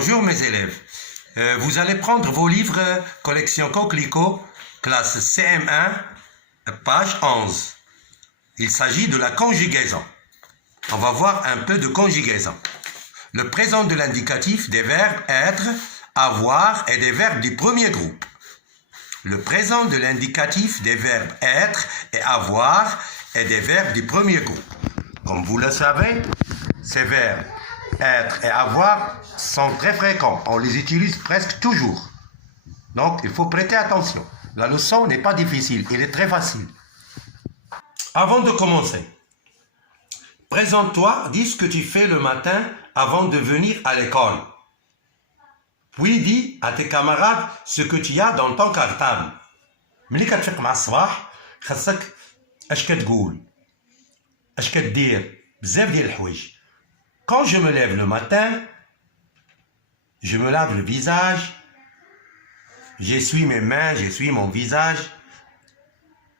Bonjour mes élèves. Vous allez prendre vos livres collection Coquelicot, classe CM1, page 11. Il s'agit de la conjugaison. On va voir un peu de conjugaison. Le présent de l'indicatif des verbes être, avoir et des verbes du premier groupe. Le présent de l'indicatif des verbes être et avoir et des verbes du premier groupe. Comme vous le savez, ces verbes être et avoir sont très fréquents. On les utilise presque toujours. Donc, il faut prêter attention. La leçon n'est pas difficile, elle est très facile. Avant de commencer, présente-toi, dis ce que tu fais le matin avant de venir à l'école. Puis dis à tes camarades ce que tu as dans ton cartable. ملي كتفيق مع الصباح خاصك اش كتقول اش كدير بزاف ديال الحوايج. Quand je me lève le matin, je me lave le visage, j'essuie mes mains, j'essuie mon visage.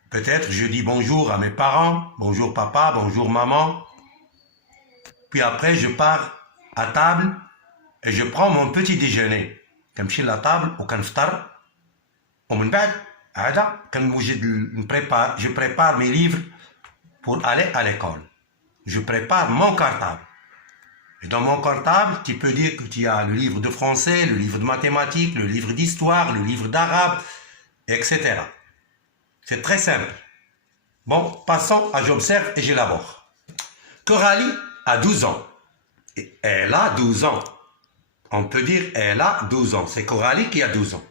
Peut-être je dis bonjour à mes parents, bonjour papa, bonjour maman. Puis après je pars à table et je prends mon petit déjeuner. كنمشي لا طابل وكنفطر ومن بعد عاد كنوجد je prépare mes livres pour aller à l'école. Je prépare mon cartable. Et dans mon cartable, tu peux dire que tu as le livre de français, le livre de mathématiques, le livre d'histoire, le livre d'arabe, etc. C'est très simple. Bon, passons à j'observe et j'élabore. Coralie a 12 ans. Et elle a 12 ans. On peut dire elle a 12 ans. C'est Coralie qui a 12 ans.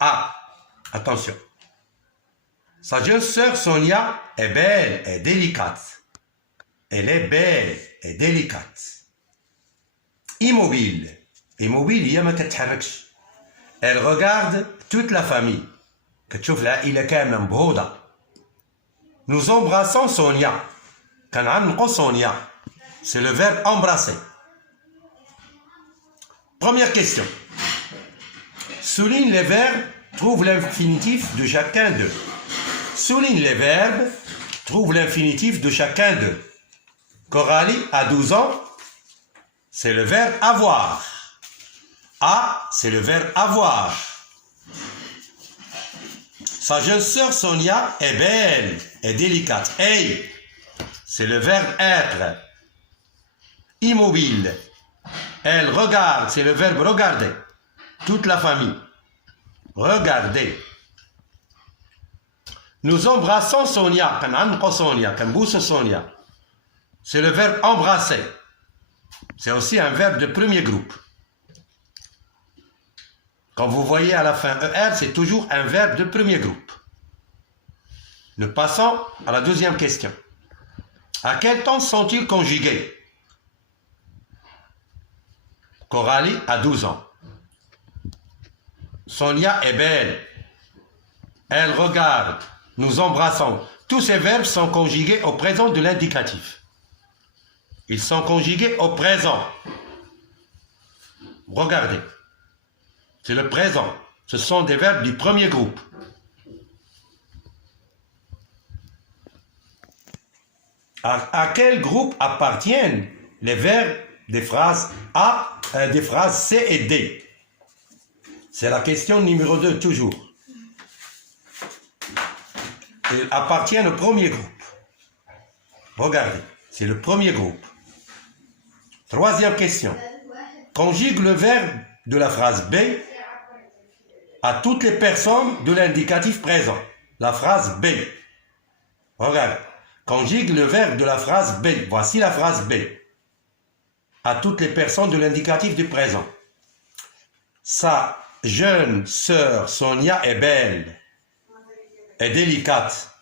Ah, attention. Sa jeune sœur Sonia est belle et délicate. Elle est belle et délicate. Immobile. Immobile, هي ما تتحركش. Elle regarde toute la famille. كتشوف العائلة كاملة مبهوضة. Nous embrassons Sonia. كنعنقو Sonia. C'est le verbe embrasser. Première question. Souligne les verbes, trouve l'infinitif de chacun d'eux. Souligne les verbes, trouve l'infinitif de chacun d'eux. Coralie a 12 ans. C'est le verbe avoir. A, c'est le verbe avoir. Sa jeune sœur Sonia est belle et délicate. Hey, c'est le verbe être. Immobile. Elle regarde, c'est le verbe regarder. Toute la famille. Regardez. Nous embrassons Sonia. Sonia. C'est le verbe embrasser. C'est aussi un verbe de premier groupe. Quand vous voyez à la fin ER, c'est toujours un verbe de premier groupe. Nous passons à la deuxième question. À quel temps sont-ils conjugués? Coralie a 12 ans. Sonia est belle. Elle regarde. Nous embrassons. Tous ces verbes sont conjugués au présent de l'indicatif. Ils sont conjugués au présent. Regardez. C'est le présent. Ce sont des verbes du premier groupe. À quel groupe appartiennent les verbes des phrases A, des phrases C et D? C'est la question numéro 2 toujours. Ils appartiennent au premier groupe. Regardez, c'est le premier groupe. Troisième question. Conjugue le verbe de la phrase B à toutes les personnes de l'indicatif présent. La phrase B. Regarde. Conjugue le verbe de la phrase B. Voici la phrase B. À toutes les personnes de l'indicatif du présent. Sa jeune sœur Sonia est belle et délicate.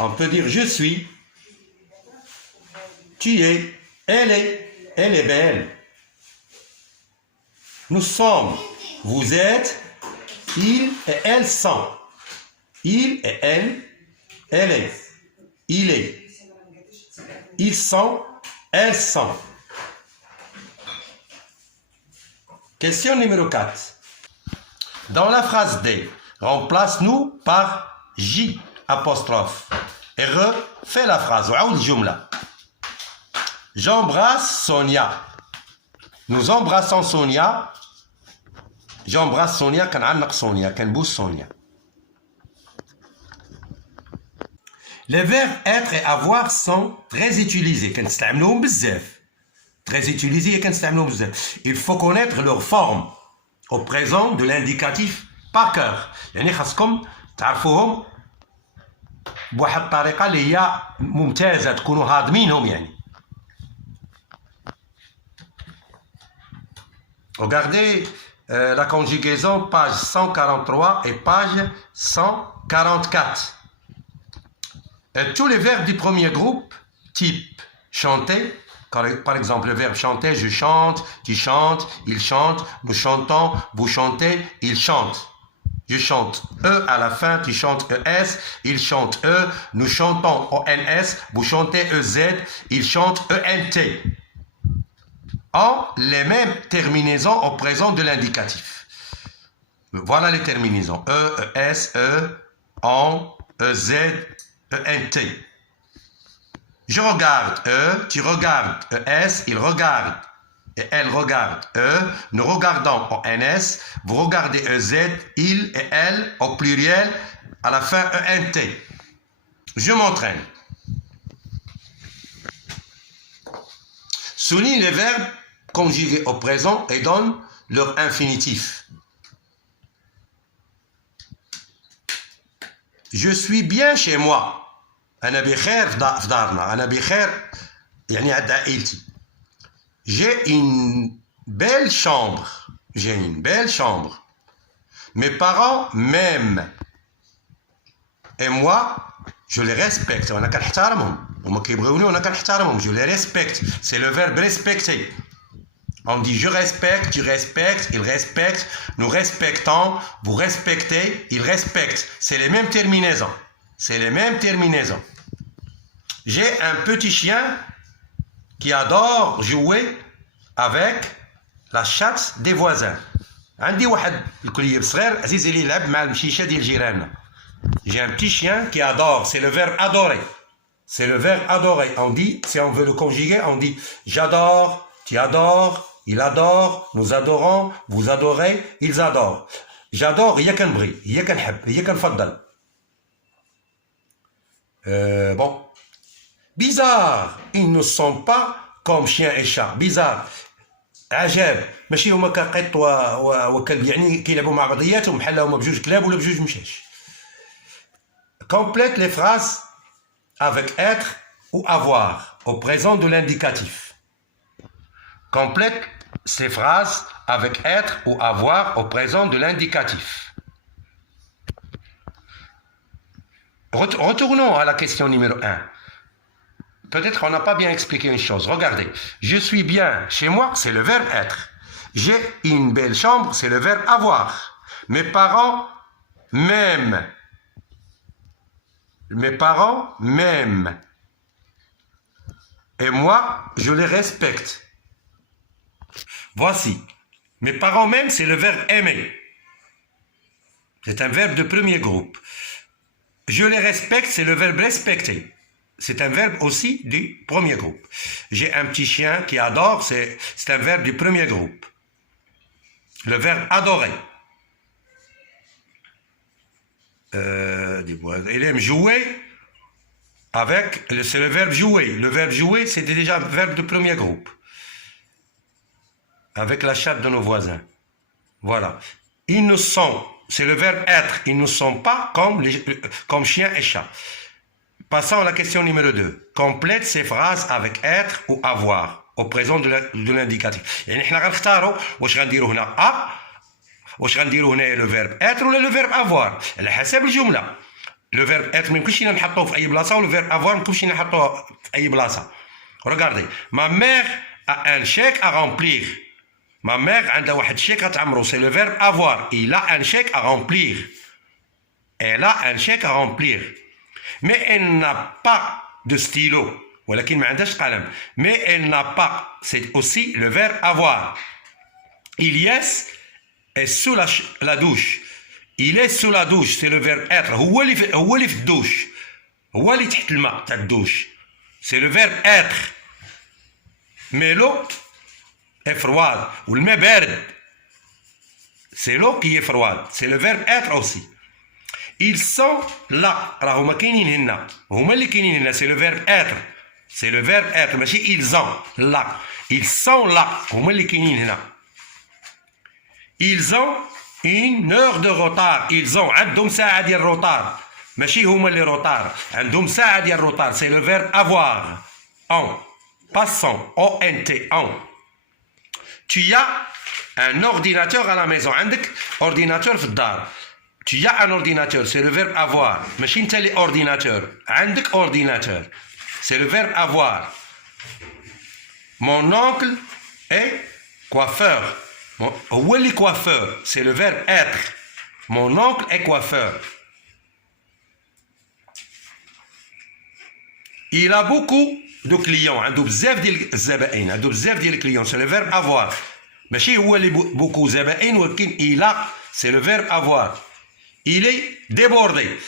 On peut dire je suis, tu es, elle est belle. Nous sommes, vous êtes, ils et elles sont. Il et elle est, il est. Ils sont, elles sont. Question numéro 4. Dans la phrase D, remplace-nous par J apostrophe et refais la phrase. J'embrasse Sonia. Nous embrassons Sonia. J'embrasse Sonia, كنعنق Sonia, كنبوس Sonia. Les verbes être et avoir sont très utilisés. كنستعملوهم بزاف. Très utilisés et كنستعملوهم بزاف. Il faut connaître leur forme au présent de l'indicatif par cœur. يعني خاصكم تعرفوهم بواحد الطريقة اللي هي ممتازة تكونوا هاضمينهم يعني. Regardez la conjugaison page 143 et page 144. Tous les verbes du premier groupe, type chanter, par exemple le verbe chanter, je chante, tu chantes, il chante, nous chantons, vous chantez, il chante. Je chante E à la fin, tu chantes ES, il chante E, nous chantons ONS, vous chantez EZ, il chante ENT. Ont les mêmes terminaisons au présent de l'indicatif. Voilà les terminaisons. E, ES, E, ON, EZ, ENT. Je regarde E, tu regardes ES, il regarde et elle regarde E, nous regardons ONS, vous regardez EZ, il et elle au pluriel à la fin ENT. Je m'entraîne. Souligne les verbes conjugués au présent et donne leur infinitif. Je suis bien chez moi. أنا بخير في دارنا. أنا بخير يعني عند عائلتي. J'ai une belle chambre. J'ai une belle chambre. Mes parents m'aiment. Et moi, je les respecte. أنا كنحترمهم. هما كيبغيوني وأنا كنحترمهم. Je les respecte. C'est le verbe respecter. On dit je respecte, tu respectes, il respecte, nous respectons, vous respectez, il respecte. C'est les mêmes terminaisons. C'est les mêmes terminaisons. J'ai un petit chien qui adore jouer avec la chatte des voisins. عندي واحد الكليب صغير عزيز عليه يلعب مع المشيشه ديال جيراننا. J'ai un petit chien qui adore, c'est le verbe adorer. C'est le verbe adorer. On dit, si on veut le conjuguer, on dit j'adore, tu adores, il adore, nous adorons, vous adorez, ils adorent. J'adore, هي كنبغي, هي كنحب, هي كنفضل. Bon. Bizarre, ils ne sont pas comme chien et chat. Bizarre. عجاب ماشي هما كقط وكلب يعني كيلعبوا مع بعضياتهم بحال هما بجوج كلاب ولا بجوج مشاش. Complète les phrases avec être ou avoir au présent de l'indicatif. Complète ces phrases avec être ou avoir au présent de l'indicatif. Retournons à la question numéro 1. Peut-être qu'on n'a pas bien expliqué une chose. Regardez, je suis bien chez moi, c'est le verbe être. J'ai une belle chambre, c'est le verbe avoir. Mes parents m'aiment. Mes parents m'aiment. Et moi, je les respecte. Voici. Mes parents m'aiment, c'est le verbe aimer. C'est un verbe de premier groupe. Je les respecte, c'est le verbe respecter. C'est un verbe aussi du premier groupe. J'ai un petit chien qui adore, c'est un verbe du premier groupe. Le verbe adorer. Il aime jouer avec, c'est le verbe jouer. Le verbe jouer, c'est déjà un verbe de premier groupe. Avec la chatte de nos voisins. Voilà. Ils ne sont, c'est le verbe être, ils ne sont pas comme chien et chat. Passons à la question numéro 2. Complète ces phrases avec être ou avoir au présent de l'indicatif. يعني حنا غنختاروا واش غنديروا هنا a واش غنديروا هنا لو فيرب être ولا لو فيرب avoir على حسب الجمله. لو فيرب être ما يمكنش نحطوه في اي بلاصه ولو فيرب avoir ما يمكنش نحطوه في اي بلاصه. Regardez, ma mère a un chèque à remplir. Ma mère عندها واحد الشيك غتعمرو, c'est le verbe avoir. Il a un chèque à remplir. Elle a un chèque à remplir. Mais elle n'a pas de stylo. ولكن ما عندهاش قلم. Mais elle n'a pas. C'est aussi le verbe avoir. Ilyes est sous la douche. Il est sous la douche. C'est le verbe être. هو اللي في الدوش. هو اللي تحت الماء تاع الدوش. C'est le verbe être. Mais l'eau, est froide. Ou le met berde. C'est l'eau qui est froide. C'est le verbe être aussi. Ils sont là. C'est le verbe être. C'est le verbe être. Mais ils ont là. Ils sont là. Ils ont une heure de retard. Ils ont عندهم ساعة ديال retard. ماشي هما اللي retard. عندهم ساعة ديال retard. C'est le verbe avoir. On. Passant. ONT. On. Tu as un ordinateur à la maison. عندك ordinateur في الدار. Tu as un ordinateur. C'est le verbe avoir. ماشي انت اللي ordinateur. عندك ordinateur. C'est le verbe avoir. Mon oncle est coiffeur. هو اللي coiffeur. C'est le verbe être. Mon oncle est coiffeur. Il a beaucoup de clients. عنده بزاف ديال الزبائن. عنده بزاف ديال الكليون. C'est le verbe avoir. ماشي هو اللي beaucoup زبائن ولكن il a. C'est le verbe avoir. Il est débordé.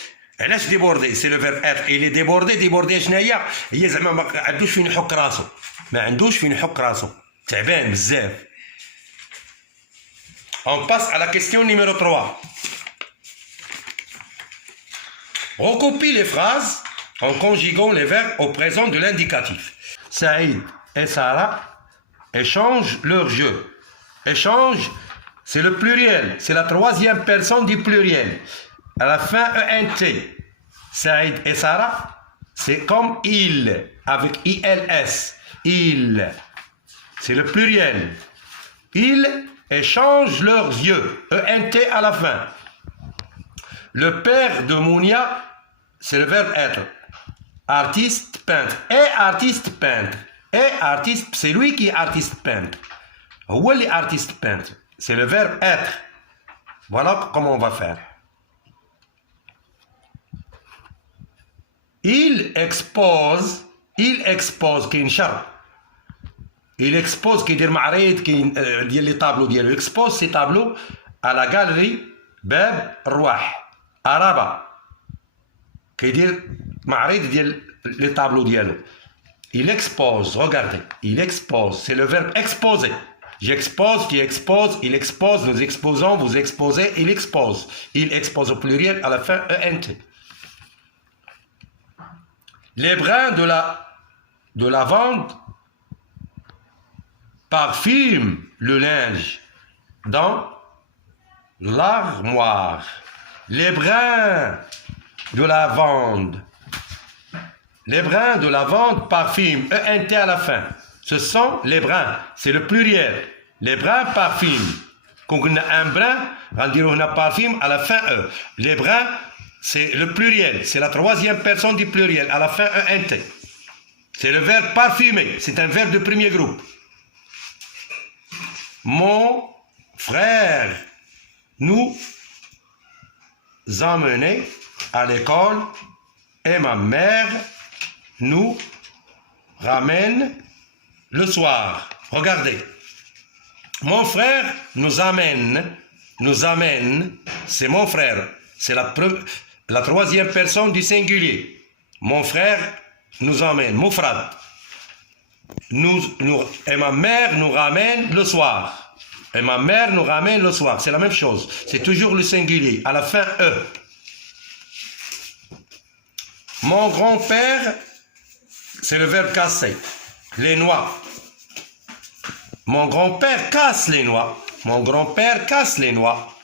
علاش débordé? C'est le verbe être. Il est débordé. Débordé شنو هي؟ هي زعما ما عندوش فين يحك راسو. ما عندوش فين يحك راسو. تعبان بزاف. On passe à la question numéro 3. Recopie les phrases en conjuguant les verbes au présent de l'indicatif. Saïd et Sarah échangent leur jeu. Échange, c'est le pluriel. C'est la troisième personne du pluriel. À la fin, ENT. Saïd et Sarah, c'est comme ils, avec ILS. Ils. C'est le pluriel. Ils échangent leurs yeux. ENT à la fin. Le père de Mounia, c'est le verbe être. Artiste peintre. Et artiste peintre. Et artiste, c'est lui qui est artiste peintre. Où est l'artiste peintre? C'est le verbe être. Voilà comment on va faire. Il expose كاين شر. Il expose كيدير معرض ديال لي طابلو ديالو. expose سي طابلو à la galerie باب الرواح. عربة كيدير معرض ديال لي طابلو ديالو. Il expose, regardez, il expose, c'est le verbe exposer. J'expose, tu exposes, il expose, nous exposons, vous exposez, il expose. Il expose au pluriel à la fin ENT. Les brins de lavande parfument le linge dans l'armoire. Les brins de lavande. Les brins de lavande parfument. ENT à la fin. Ce sont les brins. C'est le pluriel. Les brins parfument. Quand on a un brin, on dit on a parfume à la fin E. Les brins, c'est le pluriel. C'est la troisième personne du pluriel. À la fin ENT. C'est le verbe parfumer. C'est un verbe de premier groupe. Mon frère nous emmenait à l'école et ma mère nous ramène le soir. Regardez. Mon frère nous amène, c'est mon frère. C'est la troisième personne du singulier. Mon frère nous emmène, Moufrad. Et ma mère nous ramène le soir. Et ma mère nous ramène le soir. C'est la même chose. C'est toujours le singulier. À la fin, E. Mon grand-père, c'est le verbe casser. Les noix. Mon grand-père casse les noix. Mon grand-père casse les noix.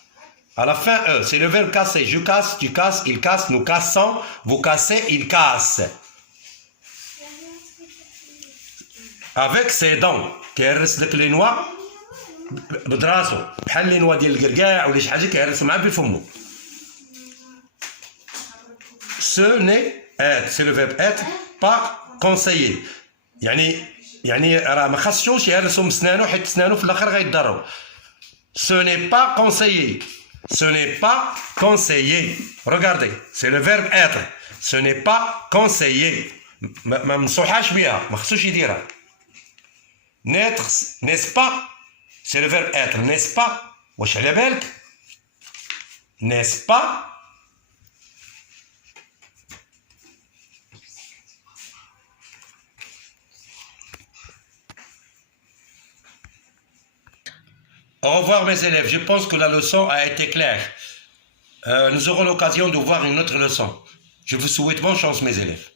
À la fin, E. C'est le verbe casser. Je casse, tu casses, il casse, nous cassons, vous cassez, il casse. Avec ses dents. كيهرس لك les noix بدراسو بحال les noix ديال القرقاع ولا شي حاجه كيهرس معاه بفمو. Ce n'est être, c'est le verbe être, pas conseiller. يعني راه ما خاصوش يهرسوا من سنانو حيت سنانو في الاخر غيتضروا. Ce n'est pas conseillé. Ce n'est pas conseillé. Regardez, c'est le verbe être. Ce n'est pas conseillé. ما منصوحاش بها، ما خصوش يديرها. Naître, n'est-ce pas? C'est le verbe être, n'est-ce pas? واش على بالك؟ N'est-ce pas? Au revoir mes élèves, je pense que la leçon a été claire. Nous aurons l'occasion de voir une autre leçon. Je vous souhaite bonne chance mes élèves.